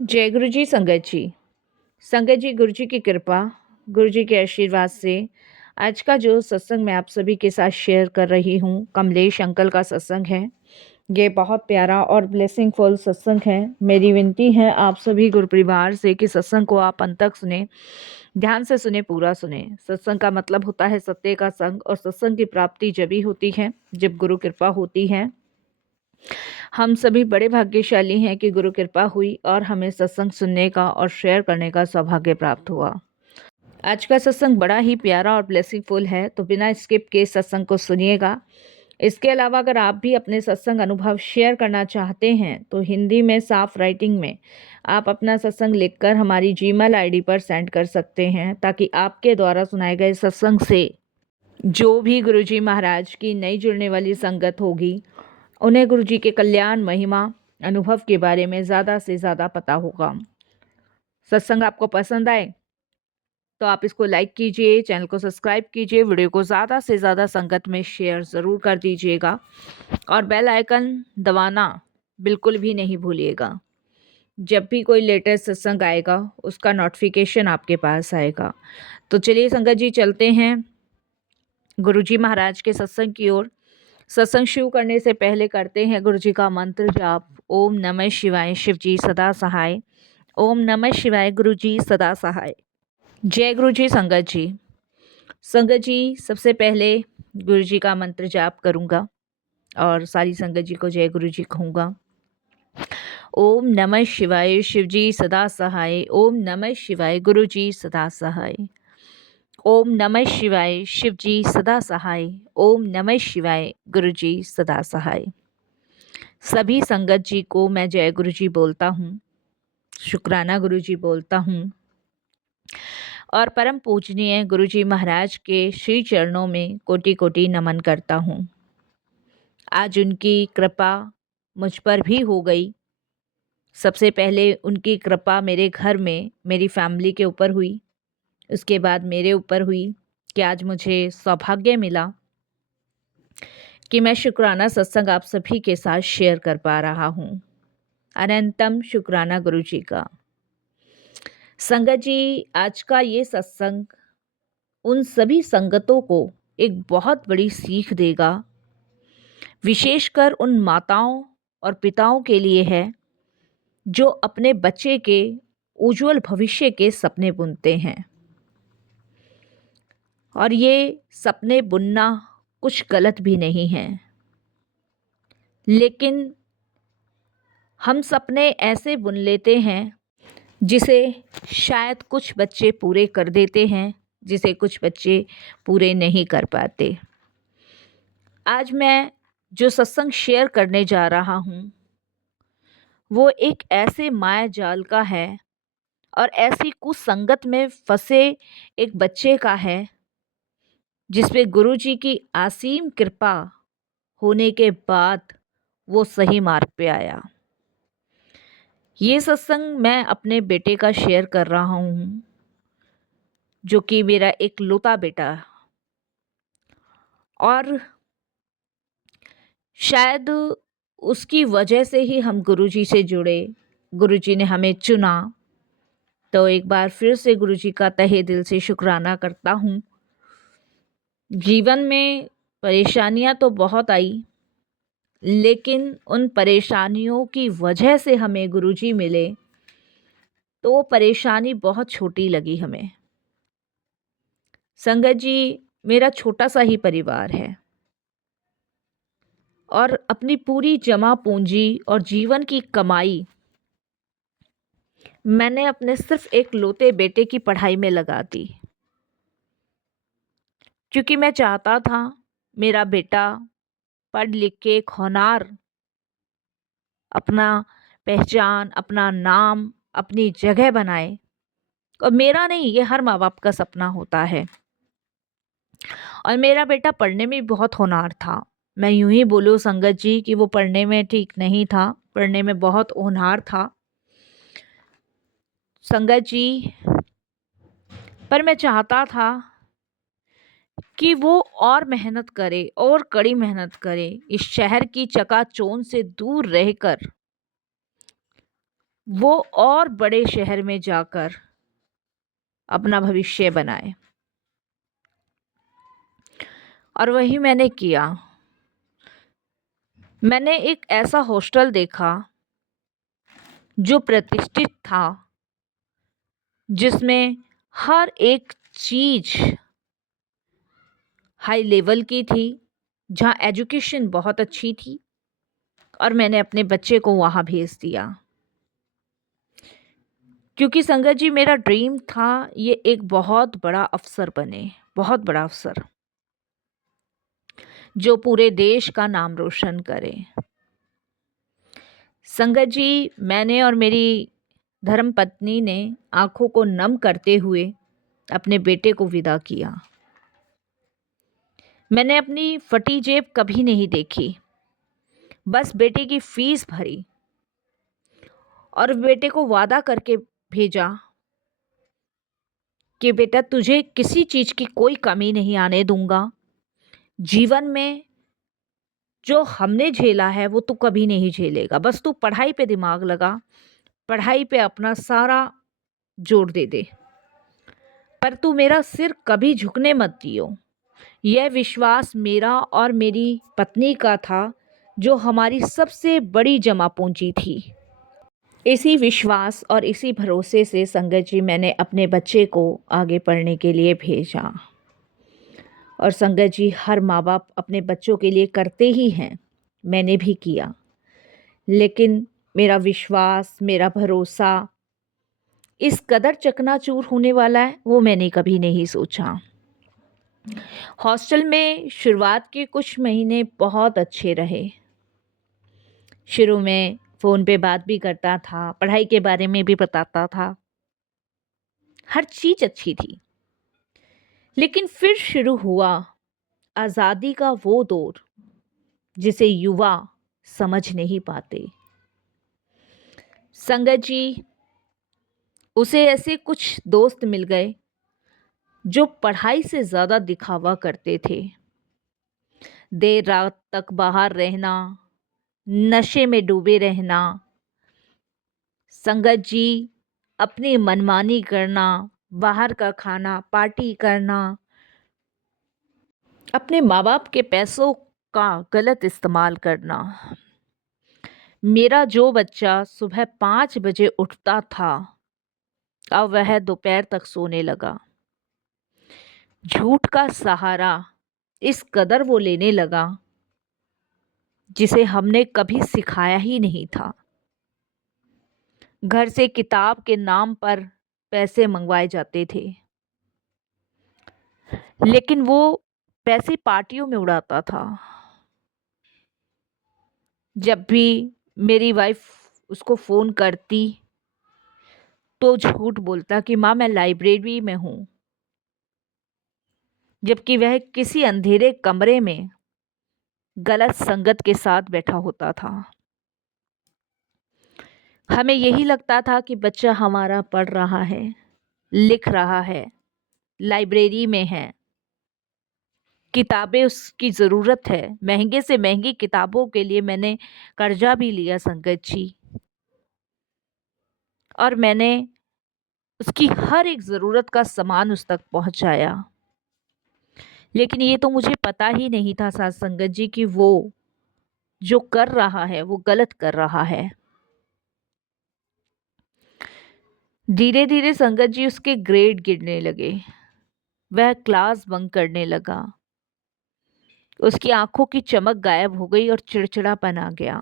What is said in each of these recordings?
जय गुरु जी संगत जी। संगत जी, गुरु जी की कृपा, गुरु जी के आशीर्वाद से आज का जो सत्संग मैं आप सभी के साथ शेयर कर रही हूँ, कमलेश अंकल का सत्संग है। ये बहुत प्यारा और ब्लेसिंगफुल सत्संग है। मेरी विनती है आप सभी गुरु परिवार से कि सत्संग को आप अंत तक सुने, ध्यान से सुने, पूरा सुने। सत्संग का मतलब होता है सत्य का संग, और सत्संग की प्राप्ति जब ही होती है जब गुरु कृपा होती है। हम सभी बड़े भाग्यशाली हैं कि गुरु कृपा हुई और हमें सत्संग सुनने का और शेयर करने का सौभाग्य प्राप्त हुआ। आज का सत्संग बड़ा ही प्यारा और ब्लेसिंगफुल है, तो बिना स्किप के सत्संग को सुनिएगा। इसके अलावा अगर आप भी अपने सत्संग अनुभव शेयर करना चाहते हैं तो हिंदी में साफ राइटिंग में आप अपना सत्संग लिखकर हमारी जीमेल आईडी पर सेंड कर सकते हैं, ताकि आपके द्वारा सुनाए गए सत्संग से जो भी गुरुजी महाराज की नई जुड़ने वाली संगत होगी उन्हें गुरु जी के कल्याण, महिमा, अनुभव के बारे में ज़्यादा से ज़्यादा पता होगा। सत्संग आपको पसंद आए तो आप इसको लाइक कीजिए, चैनल को सब्सक्राइब कीजिए, वीडियो को ज़्यादा से ज़्यादा संगत में शेयर ज़रूर कर दीजिएगा और बेल आइकन दबाना बिल्कुल भी नहीं भूलिएगा। जब भी कोई लेटेस्ट सत्संग आएगा उसका नोटिफिकेशन आपके पास आएगा। तो चलिए संगत जी, चलते हैं गुरु जी महाराज के सत्संग की ओर। सत्संग शुरू करने से पहले करते हैं गुरु जी का मंत्र जाप। ओम नमः शिवाय, शिव जी सदा सहाय। ओम नमः शिवाय, गुरु जी सदा सहाय। जय गुरु जी संगत जी। संगत जी, सबसे पहले गुरु जी का मंत्र जाप करूंगा और सारी संगत जी को जय गुरु जी कहूँगा। ओम नमः शिवाय, शिव जी सदा सहाय। ओम नमः शिवाय, गुरु जी सदा सहाय। ओम नमः शिवाय, शिव जी सदा सहाय। ओम नमः शिवाय, गुरु जी सदा सहाय। सभी संगत जी को मैं जय गुरु जी बोलता हूँ, शुक्राना गुरु जी बोलता हूँ और परम पूजनीय गुरु जी महाराज के श्री चरणों में कोटि कोटि नमन करता हूँ। आज उनकी कृपा मुझ पर भी हो गई। सबसे पहले उनकी कृपा मेरे घर में, मेरी फैमिली के ऊपर हुई, उसके बाद मेरे ऊपर हुई कि आज मुझे सौभाग्य मिला कि मैं शुक्राना सत्संग आप सभी के साथ शेयर कर पा रहा हूँ। अनंतम शुक्राना गुरु जी का। संगत जी, आज का ये सत्संग उन सभी संगतों को एक बहुत बड़ी सीख देगा, विशेषकर उन माताओं और पिताओं के लिए है जो अपने बच्चे के उज्जवल भविष्य के सपने बुनते हैं। और ये सपने बुनना कुछ गलत भी नहीं है, लेकिन हम सपने ऐसे बुन लेते हैं जिसे शायद कुछ बच्चे पूरे कर देते हैं, जिसे कुछ बच्चे पूरे नहीं कर पाते। आज मैं जो सत्संग शेयर करने जा रहा हूँ वो एक ऐसे माया जाल का है और ऐसी कुसंगत में फंसे एक बच्चे का है जिसपे गुरु जी की असीम कृपा होने के बाद वो सही मार्ग पे आया। ये सत्संग मैं अपने बेटे का शेयर कर रहा हूँ, जो कि मेरा एक लौता बेटा, और शायद उसकी वजह से ही हम गुरुजी से जुड़े, गुरुजी ने हमें चुना। तो एक बार फिर से गुरुजी का तहे दिल से शुक्राना करता हूँ। जीवन में परेशानियाँ तो बहुत आई, लेकिन उन परेशानियों की वजह से हमें गुरुजी मिले तो वो परेशानी बहुत छोटी लगी हमें। संगत जी, मेरा छोटा सा ही परिवार है और अपनी पूरी जमा पूंजी और जीवन की कमाई मैंने अपने सिर्फ एक लौते बेटे की पढ़ाई में लगा दी, क्योंकि मैं चाहता था मेरा बेटा पढ़ लिख के एक होनहार, अपना पहचान, अपना नाम, अपनी जगह बनाए। और मेरा नहीं, ये हर माँ बाप का सपना होता है। और मेरा बेटा पढ़ने में बहुत होनहार था। मैं यूं ही बोलूँ संगत जी कि वो पढ़ने में ठीक नहीं था, पढ़ने में बहुत होनहार था संगत जी। पर मैं चाहता था कि वो और मेहनत करे और कड़ी मेहनत करे, इस शहर की चकाचौंध से दूर रहकर वो और बड़े शहर में जाकर अपना भविष्य बनाए, और वही मैंने किया। मैंने एक ऐसा हॉस्टल देखा जो प्रतिष्ठित था, जिसमें हर एक चीज़ हाई लेवल की थी, जहाँ एजुकेशन बहुत अच्छी थी, और मैंने अपने बच्चे को वहाँ भेज दिया। क्योंकि संगत जी, मेरा ड्रीम था ये एक बहुत बड़ा अफ़सर बने, बहुत बड़ा अफ़सर, जो पूरे देश का नाम रोशन करे। संगत जी, मैंने और मेरी धर्मपत्नी ने आँखों को नम करते हुए अपने बेटे को विदा किया। मैंने अपनी फटी जेब कभी नहीं देखी, बस बेटे की फ़ीस भरी और बेटे को वादा करके भेजा कि बेटा, तुझे किसी चीज़ की कोई कमी नहीं आने दूँगा। जीवन में जो हमने झेला है वो तू कभी नहीं झेलेगा। बस तू पढ़ाई पे दिमाग लगा, पढ़ाई पे अपना सारा जोर दे दे, पर तू मेरा सिर कभी झुकने मत दियो। यह विश्वास मेरा और मेरी पत्नी का था, जो हमारी सबसे बड़ी जमा पूंजी थी। इसी विश्वास और इसी भरोसे से संगत जी, मैंने अपने बच्चे को आगे पढ़ने के लिए भेजा। और संगत जी, हर माँ बाप अपने बच्चों के लिए करते ही हैं, मैंने भी किया। लेकिन मेरा विश्वास, मेरा भरोसा इस कदर चकनाचूर होने वाला है, वो मैंने कभी नहीं सोचा। हॉस्टल में शुरुआत के कुछ महीने बहुत अच्छे रहे। शुरू में फ़ोन पे बात भी करता था, पढ़ाई के बारे में भी बताता था, हर चीज़ अच्छी थी। लेकिन फिर शुरू हुआ आज़ादी का वो दौर, जिसे युवा समझ नहीं पाते। संगत जी, उसे ऐसे कुछ दोस्त मिल गए जो पढ़ाई से ज़्यादा दिखावा करते थे। देर रात तक बाहर रहना, नशे में डूबे रहना, संगत जी, अपनी मनमानी करना, बाहर का खाना, पार्टी करना, अपने माँ बाप के पैसों का गलत इस्तेमाल करना। मेरा जो बच्चा सुबह 5 बजे उठता था, अब वह दोपहर तक सोने लगा। झूठ का सहारा इस कदर वो लेने लगा, जिसे हमने कभी सिखाया ही नहीं था। घर से किताब के नाम पर पैसे मंगवाए जाते थे, लेकिन वो पैसे पार्टियों में उड़ाता था। जब भी मेरी वाइफ उसको फ़ोन करती, तो झूठ बोलता कि माँ, मैं लाइब्रेरी में हूँ, जबकि वह किसी अंधेरे कमरे में गलत संगत के साथ बैठा होता था। हमें यही लगता था कि बच्चा हमारा पढ़ रहा है, लिख रहा है, लाइब्रेरी में है, किताबें उसकी ज़रूरत है। महंगे से महंगी किताबों के लिए मैंने कर्जा भी लिया संगत जी, और मैंने उसकी हर एक ज़रूरत का सामान उस तक पहुंचाया। लेकिन ये तो मुझे पता ही नहीं था साथ संगत जी कि वो जो कर रहा है वो गलत कर रहा है। धीरे धीरे संगत जी, उसके ग्रेड गिरने लगे, वह क्लास बंक करने लगा, उसकी आंखों की चमक गायब हो गई और चिड़चिड़ापन आ गया।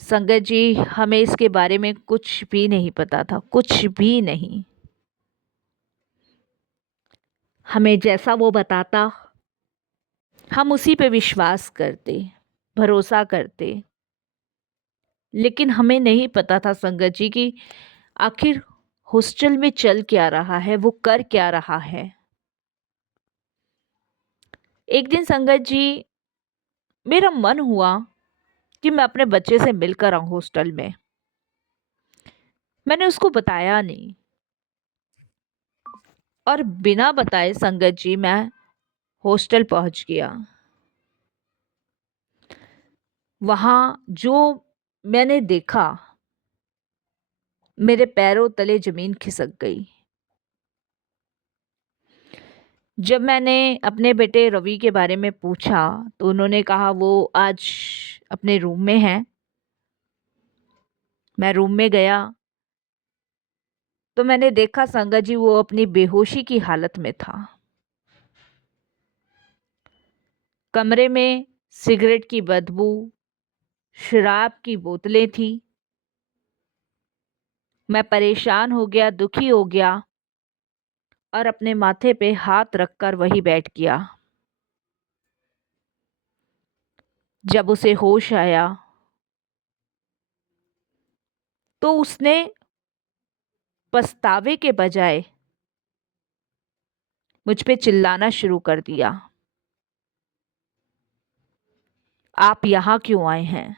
संगत जी, हमें इसके बारे में कुछ भी नहीं पता था, कुछ भी नहीं। हमें जैसा वो बताता, हम उसी पे विश्वास करते, भरोसा करते। लेकिन हमें नहीं पता था संगत जी कि आखिर हॉस्टल में चल क्या रहा है, वो कर क्या रहा है। एक दिन संगत जी, मेरा मन हुआ कि मैं अपने बच्चे से मिलकर आऊं हॉस्टल में। मैंने उसको बताया नहीं, और बिना बताए संगत जी, मैं हॉस्टल पहुंच गया। वहाँ जो मैंने देखा मेरे पैरों तले ज़मीन खिसक गई। जब मैंने अपने बेटे रवि के बारे में पूछा तो उन्होंने कहा वो आज अपने रूम में है। मैं रूम में गया तो मैंने देखा संगत जी वो अपनी बेहोशी की हालत में था। कमरे में सिगरेट की बदबू, शराब की बोतलें थी। मैं परेशान हो गया, दुखी हो गया और अपने माथे पे हाथ रखकर वहीं बैठ गया। जब उसे होश आया तो उसने पछतावे के बजाय मुझ पे चिल्लाना शुरू कर दिया। आप यहाँ क्यों आए हैं?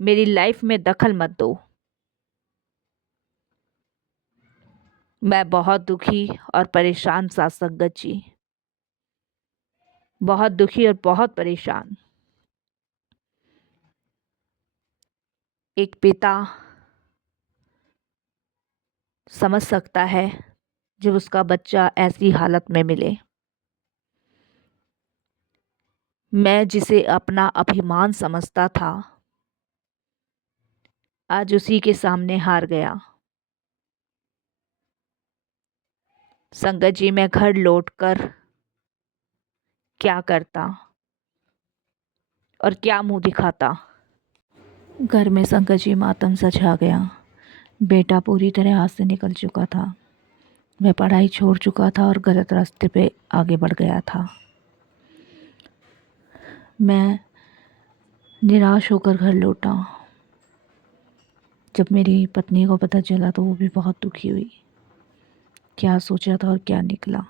मेरी लाइफ में दखल मत दो। मैं बहुत दुखी और परेशान था संगत जी, बहुत दुखी और बहुत परेशान। एक पिता समझ सकता है जब उसका बच्चा ऐसी हालत में मिले। मैं जिसे अपना अभिमान समझता था आज उसी के सामने हार गया। संगत जी मैं घर लौटकर क्या करता और क्या मुंह दिखाता। घर में संगत जी मातम सा छा गया। बेटा पूरी तरह हाथ से निकल चुका था। वह पढ़ाई छोड़ चुका था और गलत रास्ते पे आगे बढ़ गया था। मैं निराश होकर घर लौटा। जब मेरी पत्नी को पता चला तो वो भी बहुत दुखी हुई। क्या सोचा था और क्या निकला,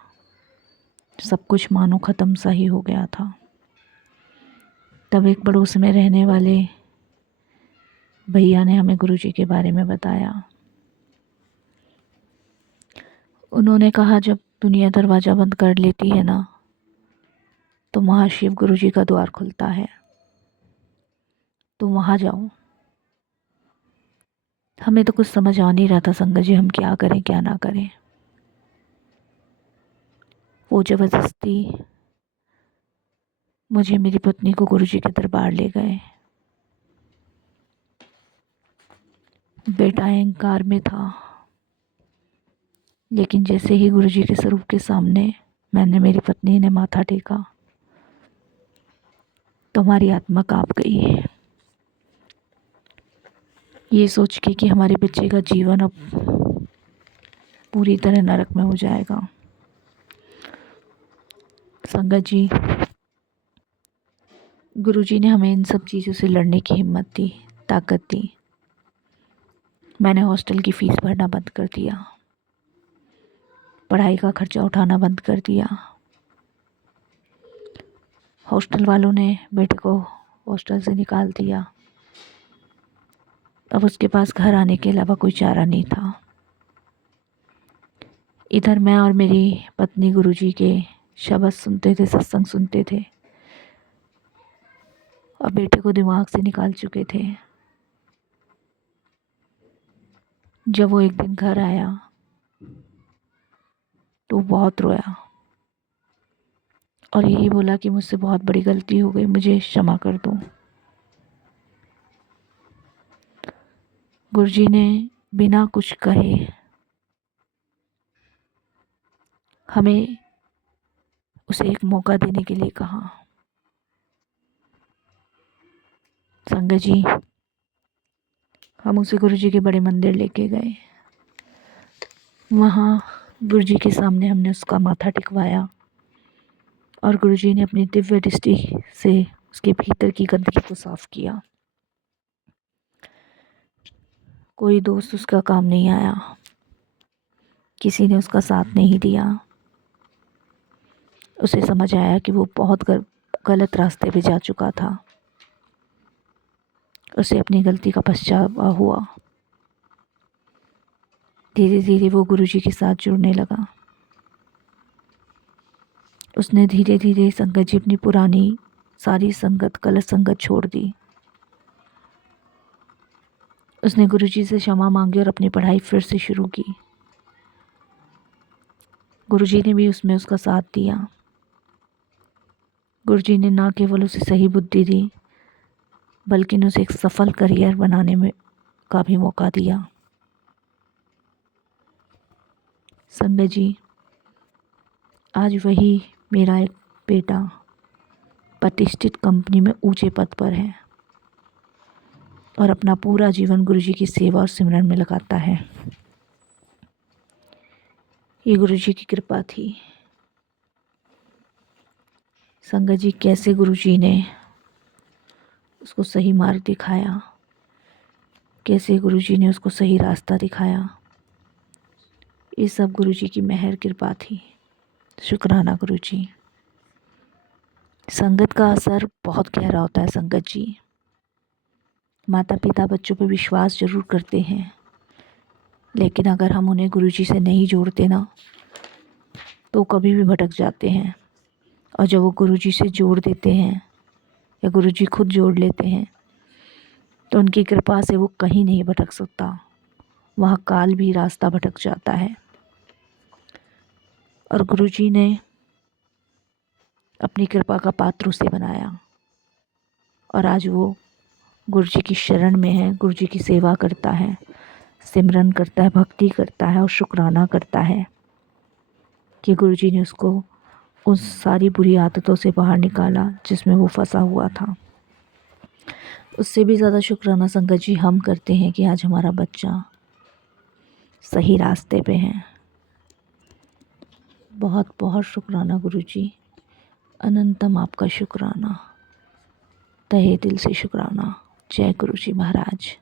सब कुछ मानो ख़त्म सा ही हो गया था। तब एक पड़ोस में रहने वाले भैया ने हमें गुरुजी के बारे में बताया। उन्होंने कहा जब दुनिया दरवाज़ा बंद कर लेती है ना तो महाशिव गुरुजी का द्वार खुलता है, तो वहाँ जाओ। हमें तो कुछ समझ आ नहीं रहा था संगत जी हम क्या करें क्या ना करें। वो ज़बरदस्ती मुझे मेरी पत्नी को गुरुजी के दरबार ले गए। बेटा अहंकार में था, लेकिन जैसे ही गुरुजी के स्वरूप के सामने मैंने मेरी पत्नी ने माथा टेका तो हमारी आत्मा काँप गई, ये सोच के कि हमारे बच्चे का जीवन अब पूरी तरह नरक में हो जाएगा। संगत जी गुरुजी ने हमें इन सब चीज़ों से लड़ने की हिम्मत दी, ताकत दी। मैंने हॉस्टल की फ़ीस भरना बंद कर दिया, पढ़ाई का खर्चा उठाना बंद कर दिया। हॉस्टल वालों ने बेटे को हॉस्टल से निकाल दिया। अब उसके पास घर आने के अलावा कोई चारा नहीं था। इधर मैं और मेरी पत्नी गुरुजी के शब्द सुनते थे, सत्संग सुनते थे और बेटे को दिमाग से निकाल चुके थे। जब वो एक दिन घर आया तो बहुत रोया और यही बोला कि मुझसे बहुत बड़ी गलती हो गई, मुझे क्षमा कर दो। गुरुजी ने बिना कुछ कहे हमें उसे एक मौका देने के लिए कहा। संगत जी हम उसे गुरुजी के बड़े मंदिर लेके गए। वहाँ गुरुजी के सामने हमने उसका माथा टिकवाया और गुरुजी ने अपनी दिव्य दृष्टि से उसके भीतर की गंदगी को साफ किया। कोई दोस्त उसका काम नहीं आया, किसी ने उसका साथ नहीं दिया। उसे समझ आया कि वो बहुत गलत रास्ते पे जा चुका था। उसे अपनी गलती का पछतावा हुआ। धीरे धीरे वो गुरुजी के साथ जुड़ने लगा। उसने धीरे धीरे संगत जी अपनी पुरानी सारी संगत, गलत संगत छोड़ दी। उसने गुरुजी से क्षमा मांगी और अपनी पढ़ाई फिर से शुरू की। गुरुजी ने भी उसमें उसका साथ दिया। गुरुजी ने ना केवल उसे सही बुद्धि दी बल्कि उसे एक सफल करियर बनाने में का भी मौका दिया। संगत जी, आज वही मेरा एक बेटा प्रतिष्ठित कंपनी में ऊंचे पद पर है और अपना पूरा जीवन गुरुजी की सेवा और सिमरन में लगाता है। ये गुरुजी की कृपा थी। संगत जी, कैसे गुरुजी ने उसको सही मार्ग दिखाया, कैसे गुरुजी ने उसको सही रास्ता दिखाया, ये सब गुरुजी की मेहर कृपा थी। शुक्राना गुरुजी। संगत का असर बहुत गहरा होता है संगत जी। माता पिता बच्चों पर विश्वास जरूर करते हैं, लेकिन अगर हम उन्हें गुरुजी से नहीं जोड़ते ना, तो कभी भी भटक जाते हैं। और जब वो गुरुजी से जोड़ देते हैं या गुरुजी खुद जोड़ लेते हैं, तो उनकी कृपा से वो कहीं नहीं भटक सकता। वहाँ काल भी रास्ता भटक जाता है। और गुरुजी ने अपनी कृपा का पात्र उसे बनाया और आज वो गुरुजी की शरण में है, गुरुजी की सेवा करता है, सिमरन करता है, भक्ति करता है और शुक्राना करता है कि गुरुजी ने उसको उस सारी बुरी आदतों से बाहर निकाला जिसमें वो फंसा हुआ था। उससे भी ज़्यादा शुक्राना संगत जी हम करते हैं कि आज हमारा बच्चा सही रास्ते पे है। बहुत बहुत शुक्राना गुरुजी, अनंतम आपका शुक्राना, तहे दिल से शुक्राना। जय गुरुजी महाराज।